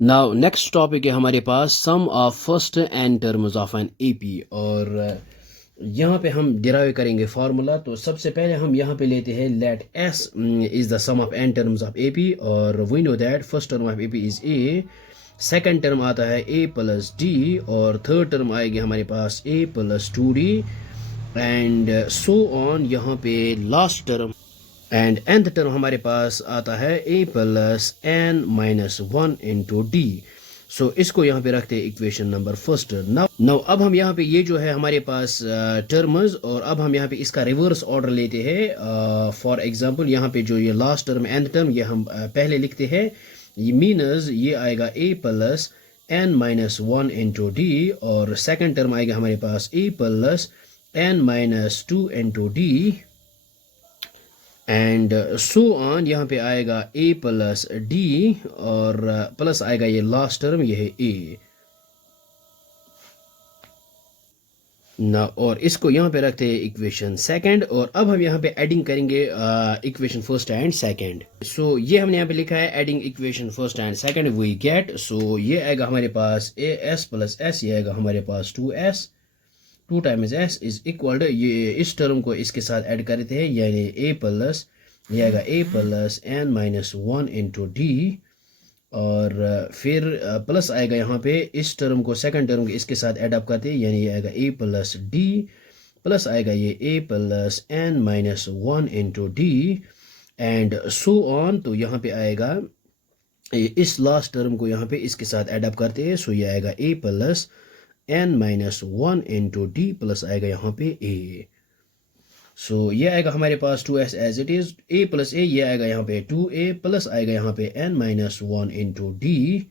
Now next topic है हमारे पास sum of first n terms of an AP. और यहाँ पे हम डिराइव करेंगे फार्मूला। तो सबसे पहले हम यहाँ पे लेते हैं let S is the sum of n terms of AP, और we know that first term of AP is a, second term आता है ए प्लस डी, और थर्ड टर्म आएगी हमारे पास a plus two d, and so on. यहाँ पे last term and nth term हमारे पास आता है a plus n minus one into d. So इसको यहाँ पे रखते हैं इक्वेशन नंबर फर्स्ट। नाउ अब हम यहाँ पे ये जो है हमारे पास टर्म्स, और अब हम यहाँ पे इसका रिवर्स ऑर्डर लेते हैं। फॉर एग्जांपल यहाँ पे जो ये लास्ट टर्म nth टर्म ये हम पहले लिखते हैं। ये मीनस ये आएगा a plus n minus one into d, और सेकेंड टर्म आएगा हमारे पास a plus n minus two into d, and so on. यहाँ पे आएगा a प्लस डी, और प्लस आएगा ये लास्ट टर्म, ये है a ना, और इसको यहाँ पे रखते हैं इक्वेशन सेकंड। और अब हम यहाँ पे एडिंग करेंगे equation first and second. So ये हमने यहाँ पे लिखा है adding equation first and second we get. So ये आएगा हमारे पास ए एस प्लस एस, ये आएगा हमारे पास two S, two times S is equal to, ये इस टर्म को इसके साथ ऐड करते हैं, यानी ए प्लस ये आएगा a plus n minus one into d, और फिर प्लस आएगा यहाँ पे इस टर्म को सेकंड टर्म को इसके साथ ऐड अप करते हैं, यानी ये आएगा ए प्लस डी, प्लस आएगा ये a plus n minus one into d, and so on. तो यहाँ पे आएगा इस लास्ट टर्म को यहाँ पे इसके साथ ऐड अप करते हैं। सो ये आएगा a plus n minus one into d, plus आएगा यहाँ पे ए। सो ये आएगा हमारे पास two S as it is, a plus a, ये आएगा यहाँ पे टू ए, प्लस आएगा यहाँ पे n minus one into d,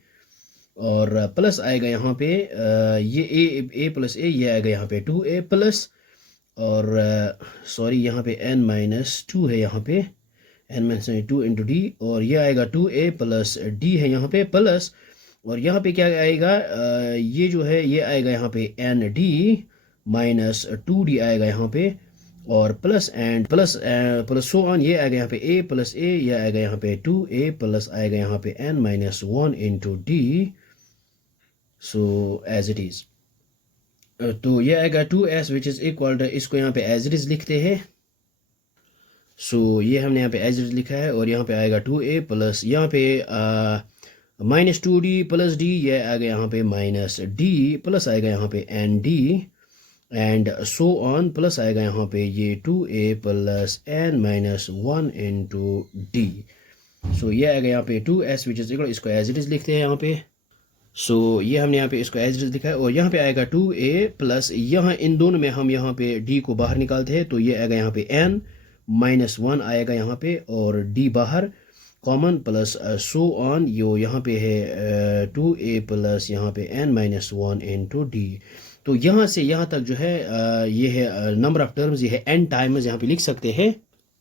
और प्लस आएगा यहाँ पे ये ए प्लस ए, ये आएगा यहाँ पे टू ए प्लस, और सॉरी यहाँ पे एन माइनस टू है, यहाँ पे n minus two into d, और ये आएगा टू ए प्लस डी है यहाँ पे प्लस, और यहाँ पे क्या आएगा ये जो है ये आएगा यहाँ पे n d minus two d आएगा यहाँ पे, और plus and plus plus so on. ये आएगा यहाँ पे ए प्लस ए, ये आएगा यहाँ पे टू ए, प्लस आएगा यहाँ पे n minus one into d. So as it is, तो ये आएगा two S which is equal to, इसको यहाँ पे एज इट इज लिखते हैं। सो ये हमने यहाँ पे एज इट इज लिखा है, और यहाँ पे आएगा टू ए प्लस यहाँ पे minus two D plus D, ये आएगा यहाँ पे माइनस डी, प्लस आएगा यहाँ पे n d, and so on, plus आएगा यहाँ पे ये two a plus n minus one into d. So ये आएगा यहाँ पे two S which is equal, इसको एज इट इज लिखते हैं यहाँ पे। सो ये हमने यहाँ पे इसको एज इट इज लिखा है, और यहाँ पे आएगा टू ए प्लस, यहाँ इन दोनों में हम यहाँ पे डी को बाहर निकालते हैं, तो ये आएगा यहाँ पे एन माइनस वन आएगा यहाँ पे, और डी बाहर कॉमन, प्लस सो ऑन। यो यहाँ पे है टू ए प्लस यहाँ पे n minus one into d. तो यहाँ से यहाँ तक जो है ये है नंबर ऑफ टर्म्स, ये है एन टाइम्स यहाँ पे लिख सकते हैं।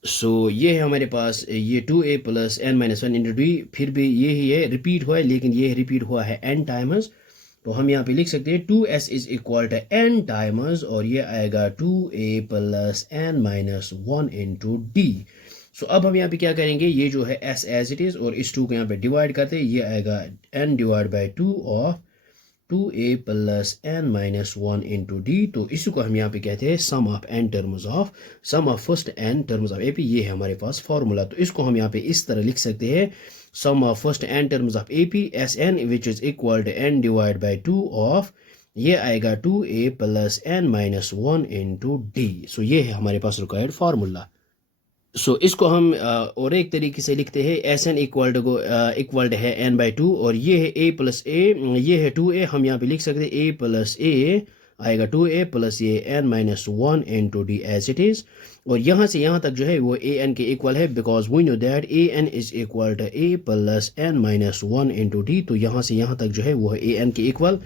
सो ये है हमारे पास ये two a plus n minus one into d, फिर भी ये ही है रिपीट हुआ है, लेकिन ये रिपीट हुआ है एन टाइम्स। तो हम यहाँ पे लिख सकते हैं two S is equal to n times, और ये आएगा two a plus n minus one into d. So अब हम यहाँ पे क्या करेंगे, ये जो है एस एज इट इज, और इस टू को यहाँ पे डिवाइड करते हैं, ये आएगा n divide by two of two a plus n minus one into d. तो इसी को हम यहाँ पे कहते हैं sum of n terms of sum of first n terms of AP. ये है हमारे पास फॉर्मूला। तो इसको हम यहाँ पे इस तरह लिख सकते हैं, sum of first n terms of AP S n which is equal to n divide by two of, ये आएगा two a plus n minus one into d. So ये है हमारे पास रिक्वायर्ड फार्मूला। सो इसको हम और एक तरीके से लिखते हैं, एस एन इक्वल टू है एन बाई टू, और ये है ए प्लस ए, ये है टू ए, हम यहाँ पे लिख सकते हैं ए प्लस ए आएगा टू ए प्लस ये n minus one into d as it is, और यहाँ से यहाँ तक जो है वो ए एन के इक्वल है, because we know that a n is equal to a plus n minus one into d. तो यहाँ से यहाँ तक जो है वो है ए एन के इक्वल।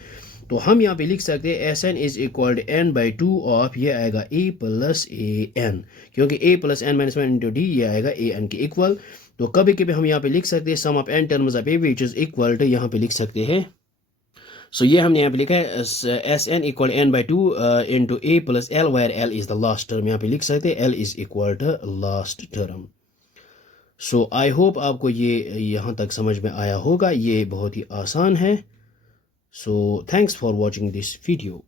तो हम यहाँ पे लिख सकते हैं S n is equal to n by two of, ये आएगा ए प्लस ए एन, क्योंकि a plus n minus one into d ये आएगा ए एन के इक्वल। तो कभी कभी हम यहाँ पे लिख सकते हैं sum of n terms of a which is equal to, यहाँ पे लिख सकते हैं। सो ये हमने यहाँ पे लिखा है s n equal n by two into a plus l, where l is the last term. यहाँ पे लिख सकते हैं l is equal to last term. So I hope आपको ये यहाँ तक समझ में आया होगा, ये बहुत ही आसान है. So thanks for watching this video.